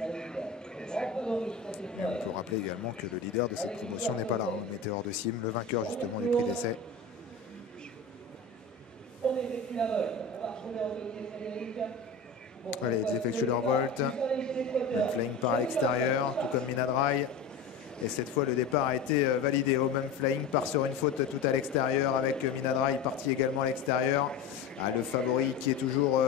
Et on peut rappeler également que le leader de cette promotion n'est pas là, hein, Météor de Sim, le vainqueur justement du prix d'essai. Allez, ils effectuent leur volt. Flying par l'extérieur, tout comme Minadrai. Et cette fois, le départ a été validé. Même Flying part sur une faute tout à l'extérieur avec Minadrai parti également à l'extérieur. Ah, le favori qui est toujours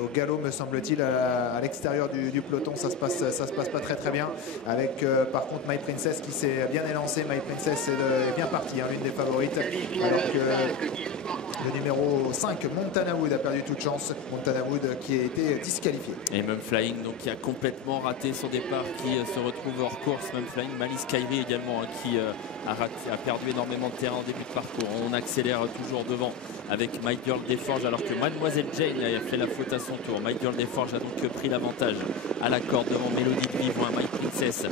au galop, me semble-t-il, à l'extérieur du peloton. Ça se passe pas très bien. Avec par contre My Princess qui s'est bien élancé. My Princess est bien partie, hein, l'une des favorites. Alors que le numéro 5, Montana Wood, a perdu toute chance. Montana Wood qui a été disqualifié. Et même Flying donc, qui a complètement raté son départ, qui se retrouve hors course. Même Flying, Malice Kyrie également, hein, qui a perdu énormément de terrain en début de parcours. On accélère toujours devant avec My Girl Desforges, alors que Mademoiselle Jane a fait la faute à son tour. My Girl Desforges a donc pris l'avantage à la corde devant Mélodie de Vivoin. My Princess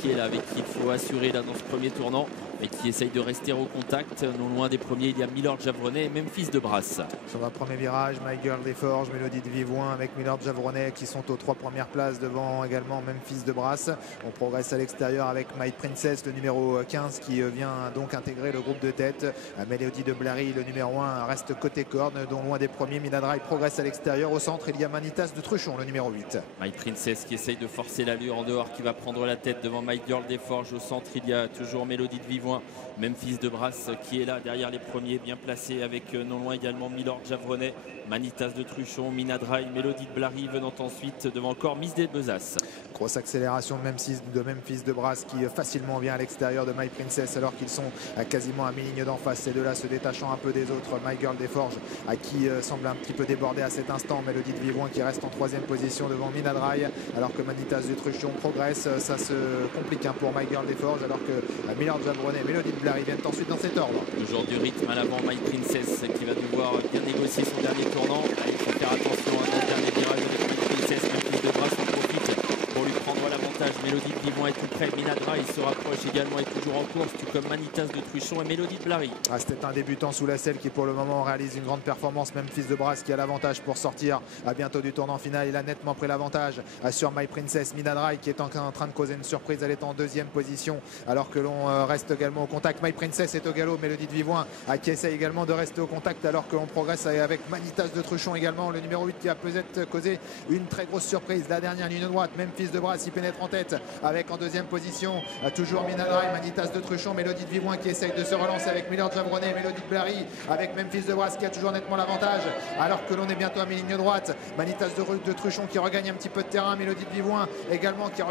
qui est là, avec qui il faut assurer là dans ce premier tournant, mais qui essaye de rester au contact. Non loin des premiers, il y a Milord Javronnet et Memphis de Brasse. Sur le premier virage, My Girl Desforges, Mélodie de Vivoin avec Milord Javronnet qui sont aux 3 premières places, devant également Memphis de Brasse. On progresse à l'extérieur avec My Princess, le numéro 15, qui vient donc intégrer le groupe de tête. Mélodie de Blary, le numéro 1, reste côté corde, dont loin des premiers. Minadrai progresse à l'extérieur. Au centre, il y a Manitas de Truchon, le numéro 8. My Princess qui essaye de forcer l'allure en dehors, qui va prendre la tête devant My Girl Desforges. Au centre, il y a toujours Mélodie de Vivoin, Memphis de Brasse qui est là derrière les premiers, bien placé, avec non loin également Milord Javronnet, Manitas de Truchon, Minadrai, Mélodie de Blary venant ensuite devant encore Miss des Besaces. Grosse accélération de Memphis de Brasse qui facilement vient à l'extérieur de My Princess, alors qu'ils sont quasiment à mi-ligne d'en face. Ces deux-là se détachant un peu des autres. My Girl Desforges qui semble un petit peu débordé à cet instant. Mélodie de Vivoin qui reste en 3e position devant Minadrai, alors que Manitas de Truchon progresse. Ça se complique, hein, pour My Girl Desforges, alors que Milord Javronnet et Mélodie de Blary viennent ensuite dans cet ordre. Toujours du rythme à l'avant. My Princess qui va devoir bien négocier son dernier tournant. Il faut faire attention à ce dernier virage avec My Princess. Memphis de Brasse en profite pour lui prendre l'avantage. Mélodie de Vivoin est tout près. Minadrai se rapproche également, est toujours en course, tout comme Manitas de Truchon et Mélodie de Blary. Ah, c'était un débutant sous la selle qui pour le moment réalise une grande performance. Memphis de Brasse qui a l'avantage pour sortir à bientôt du tournant final. Il a nettement pris l'avantage sur My Princess. Minadrai qui est en train de causer une surprise. Elle est en 2e position, alors que l'on reste également au contact. My Princess est au galop. Mélodie de Vivoin qui essaie également de rester au contact, alors que l'on progresse avec Manitas de Truchon également, le numéro 8, qui a peut-être causé une très grosse surprise. La dernière ligne droite, Memphis de Brasse y pénètre en tête, avec en 2e position toujours Minadrai, Manitas de Truchon, Mélodie de Vivoin qui essaye de se relancer avec Milord Javronnet, Mélodie de Blary, avec Memphis de Brasse qui a toujours nettement l'avantage, alors que l'on est bientôt à mi-ligne droite. Manitas de Truchon qui regagne un petit peu de terrain. Mélodie de Vivoin également qui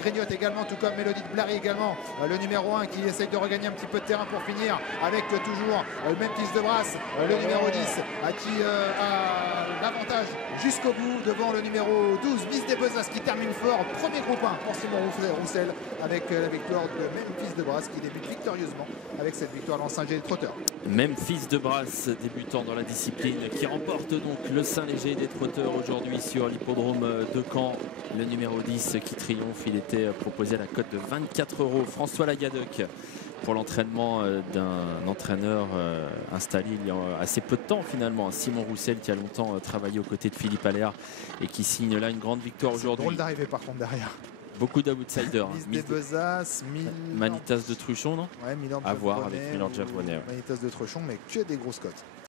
grignote également, tout comme Mélodie de Blary également, le numéro 1 qui essaye de regagner un petit peu de terrain pour finir, avec toujours Memphis de Brasse, le numéro 10 qui a l'avantage jusqu'au bout devant le numéro 12, Miss des Besaces, qui termine fort. Premier groupe 1 pour Simon Roussel, avec la victoire de Memphis de Brasse qui débute victorieusement avec cette victoire dans Saint-Léger des trotteurs. Memphis de Brasse, débutant dans la discipline, qui remporte donc le Saint-Léger des trotteurs aujourd'hui sur l'hippodrome de Caen. Le numéro 10 qui triomphe, il était proposé à la cote de 24 €. François Lagadec pour l'entraînement d'un entraîneur installé il y a assez peu de temps finalement, Simon Roussel, qui a longtemps travaillé aux côtés de Philippe Allaire et qui signe là une grande victoire aujourd'hui. Drôle d'arriver par contre derrière. Beaucoup d'outsiders. Miss des Besaces, Manitas de Truchon, non? Ouais, Milord à voir avec Milord Javronnet. Manitas de Truchon, mais que des grosses cotes.